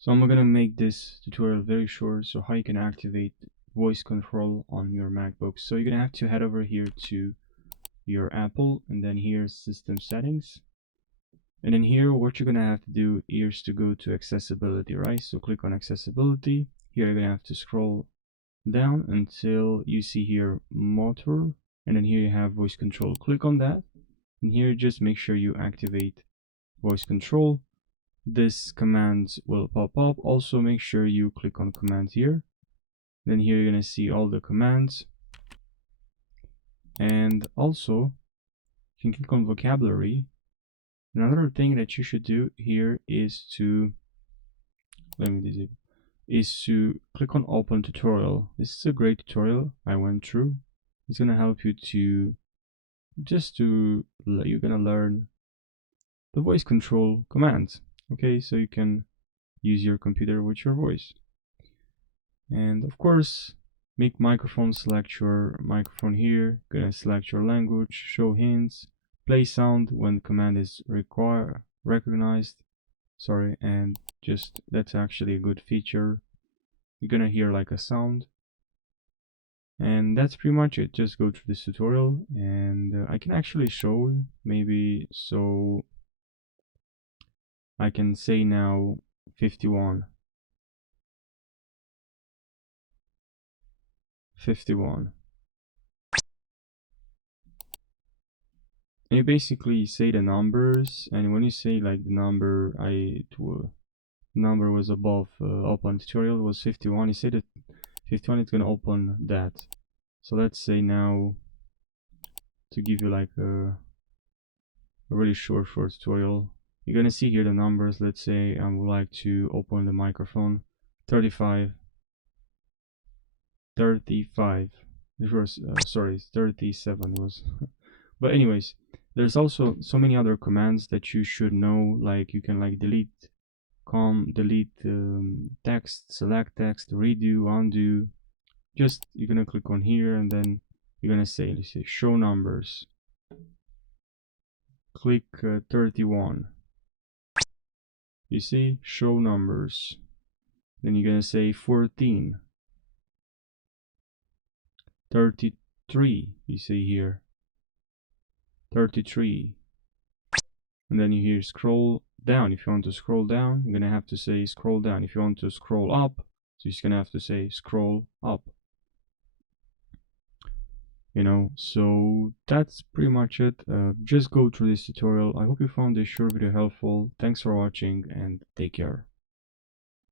So I'm gonna make this tutorial very short, so how you can activate voice control on your MacBook. So you're gonna have to head over here to your Apple, and then here's system settings. And then here, what you're gonna have to do is to go to accessibility, right? So click on accessibility. Here you're gonna have to scroll down until you see here motor, and then here you have voice control. Click on that, and here just make sure you activate voice control. This command will pop up. Also make sure you click on commands here. Then here you're gonna see all the commands, and also you can click on vocabulary. Another thing that you should do here is to click on open tutorial. This is a great tutorial I went through. It's gonna help you to you're gonna learn the voice control commands. Okay, so you can use your computer with your voice. And of course, make microphone, select your microphone here, gonna select your language, show hints, play sound when command is recognized. Sorry, and just that's actually a good feature. You're gonna hear like a sound. And that's pretty much it. Just go through this tutorial, and I can actually show maybe, so I can say now 51. 51. And you basically say the numbers, and when you say like the number, number was above open tutorial was 51. You say that 51 is gonna open that. So let's say now, to give you like a really short tutorial, you're gonna see here the numbers. Let's say I would like to open the microphone. 35. This was sorry, 37 was. But anyways, there's also so many other commands that you should know. Like you can like delete text, select text, redo, undo. Just you're gonna click on here, and then you're gonna say, let's say show numbers. Click 31. You see, show numbers. Then you're gonna say 14. 33. You see here 33. And then you hear scroll down. If you want to scroll down, you're gonna have to say scroll down. If you want to scroll up, so you're just gonna have to say scroll up. You know, so that's pretty much it. Just go through this tutorial. I hope you found this short video helpful. Thanks for watching, and take care.